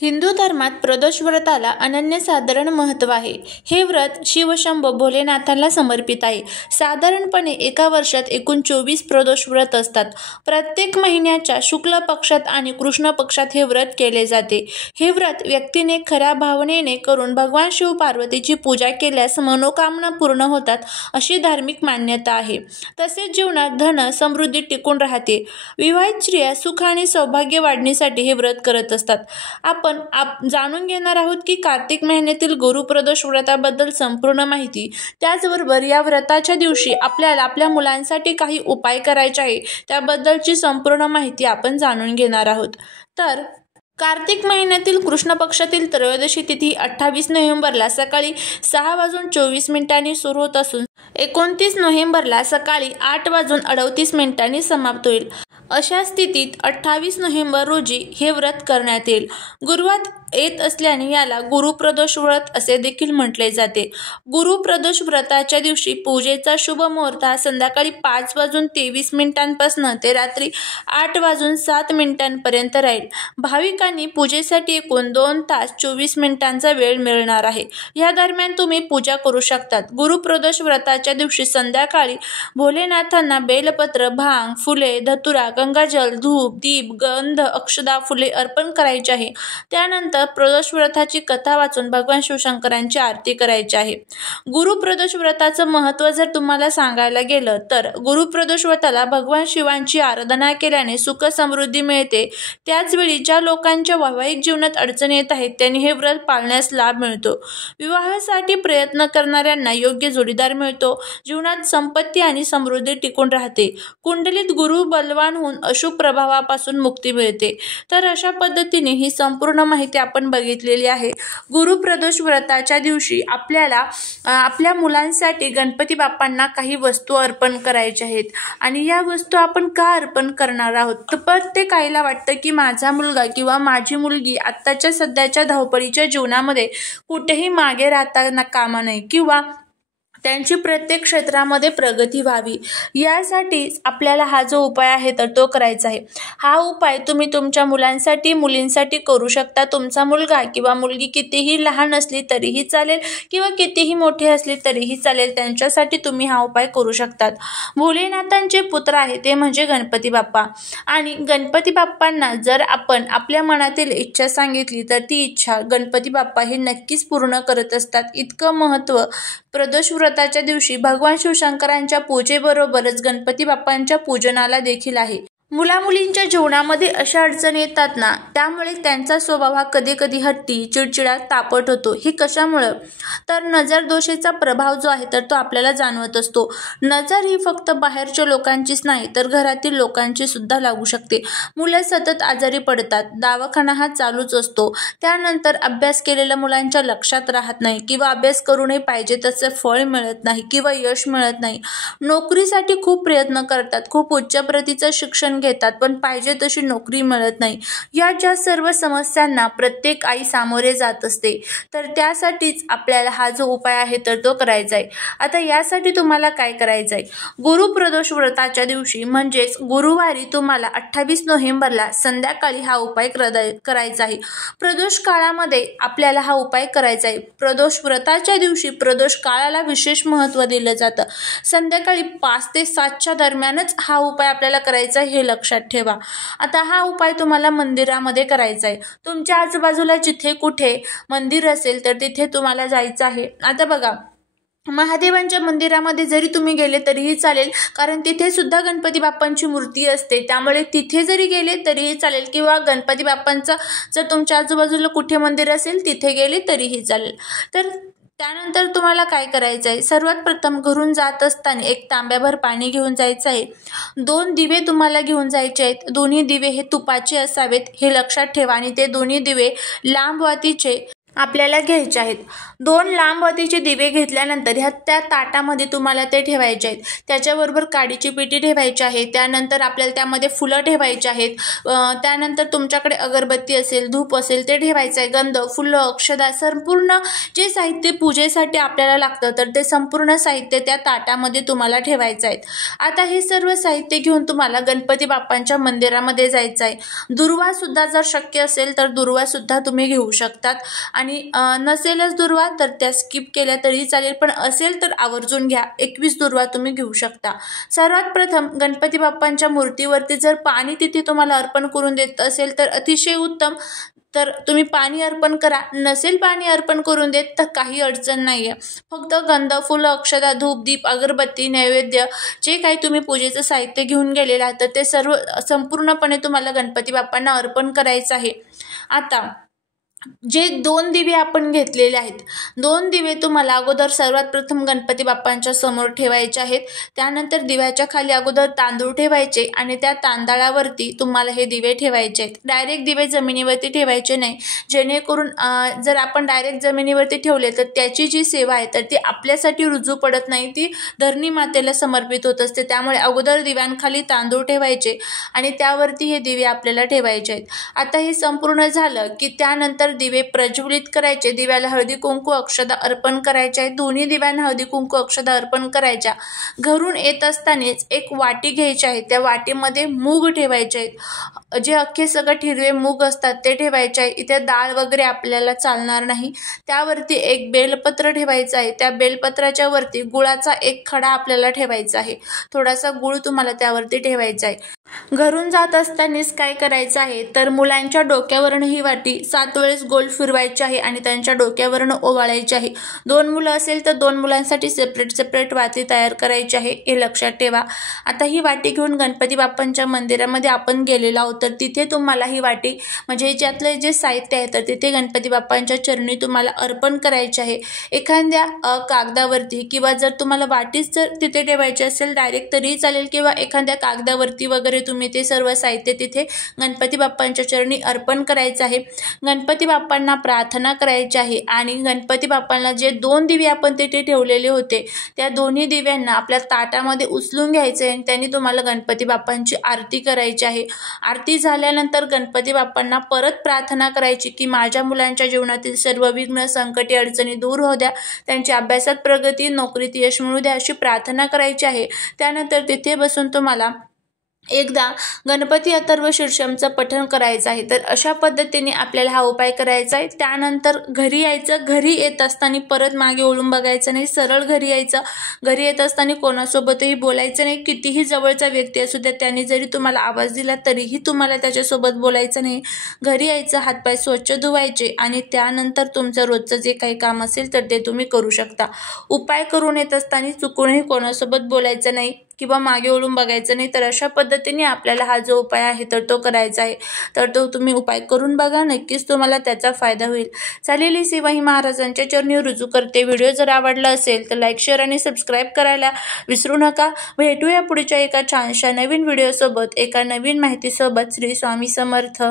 हिंदू धर्मात प्रदोष व्रताला अनन्यसाधारण महत्त्व आहे. हे व्रत शिवशंभो भोलेनाथाला समर्पित आहे. साधारणपणे एका वर्षात एकूण 24 प्रदोष व्रत असतात. प्रत्येक महिन्याच्या शुक्ल पक्षात आणि कृष्ण पक्षात हे व्रत केले जाते. हे व्रत व्यक्तीने खऱ्या भावनेने करून भगवान शिव पार्वतीची पूजा केल्यास मनोकामना पूर्ण होतात अशी धार्मिक मान्यता आहे. तसेच जीवनात धन समृद्धी टिकून राहते. विवाहित स्त्रिया सुख आणि सौभाग्य वाढण्यासाठी हे व्रत करत असतात. आपण जाणून घेणार आहोत की कार्तिक महिन्यातील गुरुप्रदोष व्रताबद्दल संपूर्ण माहिती. त्याचबरोबर या व्रताच्या दिवशी आपल्याला आपल्या मुलांसाठी काही उपाय करायचे आहे त्याबद्दलची संपूर्ण माहिती आपण जाणून घेणार आहोत. तर कार्तिक महिन्यातील कृष्ण पक्षातील त्रयोदशी तिथी 28 नोव्हेंबरला सकाळी 6:24 सुरू होत असून 29 नोव्हेंबरला सकाळी 8:38 समाप्त होईल. अशा स्थितीत 28 नोव्हेंबर रोजी हे व्रत करण्यात येईल. गुरुवार येत असल्याने याला गुरुप्रदोष व्रत असे देखील म्हटले जाते. गुरुप्रदोष व्रताच्या दिवशी पूजेचा शुभ मुहूर्त हा संध्याकाळी 5:23 ते रात्री 8:07 राहील. भाविकांनी पूजेसाठी एकूण 2 तास 24 मिनिटांचा वेळ मिळणार आहे. या दरम्यान तुम्ही पूजा करू शकतात. गुरुप्रदोष व्रताच्या दिवशी संध्याकाळी भोलेनाथांना बेलपत्र, भांग, फुले, धतुरा, गंगाजल, धूप, दीप, गंध, अक्षदा, फुले अर्पण करायचे आहे. त्यानंतर प्रदोष व्रताची कथा वाचून भगवान शिवशंकरांची आरती करायची आहे. गुरुप्रदोष व्रताचं महत्त्व जर तुम्हाला सांगायला गेलं तर गुरुप्रदोष व्रताला भगवान शिवांची आराधना केल्याने सुख समृद्धी मिळते. त्याचवेळी ज्या लोकांच्या वैवाहिक जीवनात अडचणी येत आहेत त्यांनी हे व्रत पाळण्यास लाभ मिळतो. विवाहासाठी प्रयत्न करणाऱ्यांना योग्य जोडीदार मिळतो. जीवनात संपत्ती आणि समृद्धी टिकून राहते. कुंडलीत गुरु बलवान होऊन अशुभ प्रभावापासून मुक्ती मिळते. तर अशा पद्धतीने ही संपूर्ण माहिती आपण बघितलेली आहे. गुरुप्रदोष व्रताच्या दिवशी आपल्याला आपल्या मुलांसाठी गणपती बाप्पांना काही वस्तू अर्पण करायच्या आहेत. आणि या वस्तू आपण का अर्पण करणार आहोत तर प्रत्येक आईला वाटतं की माझा मुलगा किंवा माझी मुलगी आत्ताच्या सध्याच्या धावपळीच्या जीवनामध्ये कुठेही मागे राहता कामा नये किंवा त्यांची प्रत्येक क्षेत्रामध्ये प्रगती व्हावी. यासाठी आपल्याला हा जो उपाय आहे तर तो करायचा आहे. हा उपाय तुम्ही तुमच्या मुलांसाठी मुलींसाठी करू शकता. तुमचा मुलगा किंवा मुलगी कितीही लहान असली तरीही चालेल किंवा कितीही मोठी असली तरीही चालेल, त्यांच्यासाठी तुम्ही हा उपाय करू शकतात. भोलेनाथांचे पुत्र आहे ते म्हणजे गणपती बाप्पा. आणि गणपती बाप्पांना जर आपण आपल्या मनातील इच्छा सांगितली तर ती इच्छा गणपती बाप्पा हे नक्कीच पूर्ण करत असतात. इतकं महत्त्व प्रदोष व्रताच्या दिवशी भगवान शिवशंकरांच्या पूजेबरोबरच गणपती बाप्पांच्या पूजनाला देखील आहे. मुलामुलींच्या जीवनामध्ये अशा अडचणी येतात ना, त्यामुळे त्यांचा स्वभाव हा कधी कधी हट्टी, चिडचिडा, तापट होतो. हे कशामुळं तर नजर दोषेचा प्रभाव जो आहे तर तो आपल्याला जाणवत असतो. नजर ही फक्त बाहेरच्या लोकांचीच नाही तर घरातील लोकांची सुद्धा लागू शकते. मुलं सतत आजारी पडतात. दवाखाना हा चालूच असतो. त्यानंतर अभ्यास केलेल्या मुलांच्या लक्षात राहत नाही किंवा अभ्यास करूनही पाहिजे तसे फळ मिळत नाही किंवा यश मिळत नाही. नोकरीसाठी खूप प्रयत्न करतात, खूप उच्च प्रतीचं शिक्षण घेतात पण पाहिजे तशी नोकरी मिळत नाही. या ज्या सर्व समस्यांना प्रत्येक आई सामोरे जात असते. तर त्यासाठीच आपल्याला हा जो उपाय आहे तर तो करायचा आहे. आता यासाठी तुम्हाला काय करायचं आहे, गुरुप्रदोष व्रताच्या दिवशी म्हणजेच गुरुवारी तुम्हाला 28 नोव्हेंबरला संध्याकाळी हा उपाय करायचा आहे. प्रदोष काळामध्ये आपल्याला हा उपाय करायचा आहे. प्रदोष व्रताच्या दिवशी प्रदोष काळाला विशेष महत्त्व दिलं जातं. संध्याकाळी 5 ते 7च्या दरम्यानच हा उपाय आपल्याला करायचा आहे हे लक्षात ठेवा. आता हा उपाय तुम्हाला मंदिरामध्ये करायचा आहे. तुमच्या आजूबाजूला जिथे कुठे मंदिर असेल तर तिथे तुम्हाला जायचं आहे. आता बघा, महादेवांच्या मंदिरामध्ये जरी तुम्ही गेले तरीही चालेल, कारण तिथे सुद्धा गणपती बाप्पांची मूर्ती असते. त्यामुळे तिथे जरी गेले तरीही चालेल किंवा गणपती बाप्पांचं जर तुमच्या आजूबाजूला कुठे मंदिर असेल तिथे गेले तरीही चालेल. तर त्यानंतर तुम्हाला काय करायचं आहे, सर्वात प्रथम घरून जात असताना एक तांब्याभर पाणी घेऊन जायचं आहे. 2 दिवे तुम्हाला घेऊन जायचे आहेत. दोन्ही दिवे हे तुपाचे असावेत हे लक्षात ठेवा. आणि ते दोन्ही दिवे लांब वातीचे आपल्याला घ्यायचे आहेत। 2 लांब वतीचे दिवे घेतल्यानंतर त्या ताटामध्ये तुम्हाला ते ठेवायचे आहेत। त्याच्याबरोबर काडीची पेटी ठेवायची आहे। त्यानंतर आपल्याला त्यामध्ये फुलं ठेवायची आहेत। त्यानंतर तुमच्याकडे अगरबत्ती असेल, धूप असेल ते ठेवायचं आहे। गंध, फुलं, अक्षदा संपूर्ण जे साहित्य पूजेसाठी आपल्याला लागतं तर ते संपूर्ण साहित्य त्या ताटामध्ये तुम्हाला ठेवायचं आहे। आता हे सर्व साहित्य घेऊन तुम्हाला गणपती बाप्पांच्या मंदिरामध्ये जायचं आहे। दुर्वा सुद्धा जर शक्य असेल तर दुर्वा सुद्धा तुम्ही घेऊ शकतात आणि नसेलच दुर्वा तर त्या स्किप केल्या तरी चालेल, पण असेल तर आवर्जून घ्या। 21 दुर्वा तुम्ही घेऊ शकता। सर्वात प्रथम गणपती बाप्पांच्या मूर्तीवरती जर पाणी तिथे तुम्हाला अर्पण करून देत असेल तर अतिशय उत्तम, तर तुम्ही पाणी अर्पण करा। नसेल पाणी अर्पण करून देत तर काही अडचण नाहीये। फक्त गंध, फुलं, अक्षदा, धूप, दीप, अगरबत्ती, नैवेद्य जे काही तुम्ही पूजेचं साहित्य घेऊन गेलेलं आहे तर ते सर्व संपूर्णपणे तुम्हाला गणपती बाप्पांना अर्पण करायचं आहे। आता जे 2 दिवे आपण घेतलेले आहेत, 2 दिवे तुम्हाला अगोदर सर्वात प्रथम गणपती बाप्पांच्या समोर ठेवायचे आहेत। त्यानंतर दिव्याच्या खाली अगोदर तांदूळ ठेवायचे आणि त्या तांदळावरती तुम्हाला हे दिवे ठेवायचे आहेत। डायरेक्ट दिवे जमिनीवरती ठेवायचे नाही, जेणेकरून जर आपण डायरेक्ट जमिनीवरती ठेवले तर त्याची जी सेवा आहे तर ती आपल्यासाठी रुजू पडत नाही, ती धरणी मातेला समर्पित होत असते। त्यामुळे अगोदर दिव्यांखाली तांदूळ ठेवायचे आणि त्यावरती हे दिवे आपल्याला ठेवायचे आहेत। आता हे संपूर्ण झालं की त्यानंतर दिवे प्रज्वलित करायचे। दिव्याला हळदी कुंकू अक्षदा अर्पण करायचे आहे। दोन्ही दिव्यांना हळदी कुंकू अक्षदा अर्पण करायच्या। घरून येत असतानाच एक वाटी घ्यायची आहे, त्या वाटीमध्ये मूग ठेवायचे आहेत। जे अख्खे सगळं हिरवे मूग असतात ते ठेवायचे आहे। इथे डाळ वगैरे आपल्याला चालणार नाही। त्यावरती एक बेलपत्र ठेवायचं आहे। त्या बेलपत्राच्या वरती गुळाचा एक खडा आपल्याला ठेवायचा आहे। थोडासा गुळ तुम्हाला त्यावरती ठेवायचा आहे। घरून जात असतानाच काय करायचं आहे तर मुलांच्या डोक्यावरून ही वाटी 7 वेळेस गोल फिरवायची आहे आणि त्यांच्या डोक्यावरून ओवाळायची आहे। 2 मुलं असेल तर 2 मुलांसाठी सेपरेट वाटी तयार करायची आहे, हे लक्षात ठेवा। आता ही वाटी घेऊन गणपती बाप्पांच्या मंदिरामध्ये आपण गेलेलो आहोत तर तिथे तुम्हाला ही वाटी म्हणजे ज्यातले जे साहित्य आहे तर तिथे गणपती बाप्पांच्या चरणी तुम्हाला अर्पण करायचे आहे। एखाद्या कागदावरती किंवा जर तुम्हाला वाटीच जर तिथे ठेवायची असेल डायरेक्ट तरी चालेल, किंवा एखाद्या कागदावरती वगैरे तुम्ही ते सर्व साहित्य तिथे गणपती बाप्पांच्या चरणी अर्पण करायचं आहे। गणपती बाप्पांना प्रार्थना करायची आहे आणि गणपती बाप्पांना जे 2 दिवे आपण तिथे ठेवलेले होते त्या दोन्ही दिव्यांना आपल्या ताटामध्ये उचलून घ्यायचे आणि त्यांनी तुम्हाला गणपती बाप्पांची आरती करायची आहे। आरती झाल्यानंतर गणपती बाप्पांना परत प्रार्थना करायची की माझ्या मुलांच्या जीवनातील सर्व विघ्न, संकटे, अडचणी दूर होऊ द्या, त्यांची अभ्यासात प्रगती, नोकरीत यश मिळू द्या अशी प्रार्थना करायची आहे। त्यानंतर तिथे बसून तुम्हाला एकदा गणपती अथर्व शीर्षमचं पठण करायचं आहे। तर अशा पद्धतीने आपल्याला हा उपाय करायचा आहे। त्यानंतर घरी यायचं। घरी येत असताना परत मागे वळून बघायचं नाही, सरळ घरी यायचं। घरी येत असताना कोणासोबतही बोलायचं नाही, कितीही जवळचा व्यक्ती असू द्या त्यांनी जरी तुम्हाला आवाज दिला तरीही तुम्हाला त्याच्यासोबत बोलायचं नाही। घरी यायचं, हातपाय स्वच्छ धुवायचे आणि त्यानंतर तुमचं रोजचं जे काही काम असेल तर ते तुम्ही करू शकता। उपाय करून येत असताना चुकूनही कोणासोबत बोलायचं नाही किंवा मागे वळून बघायचं नाही। तर अशा पद्धतीने आपल्याला हा जो उपाय आहे तर तो करायचा आहे। तर तो तुम्ही उपाय करून बघा, नक्कीच तुम्हाला त्याचा फायदा होईल। चालेली सेवाही महाराजांच्या चरणी रुजू करते। व्हिडिओ जर आवडला असेल तर लाईक, शेअर आणि सबस्क्राईब करायला विसरू नका। भेटूया पुढच्या एका छानशा नवीन व्हिडिओसोबत, एका नवीन माहितीसोबत। श्री स्वामी समर्थ।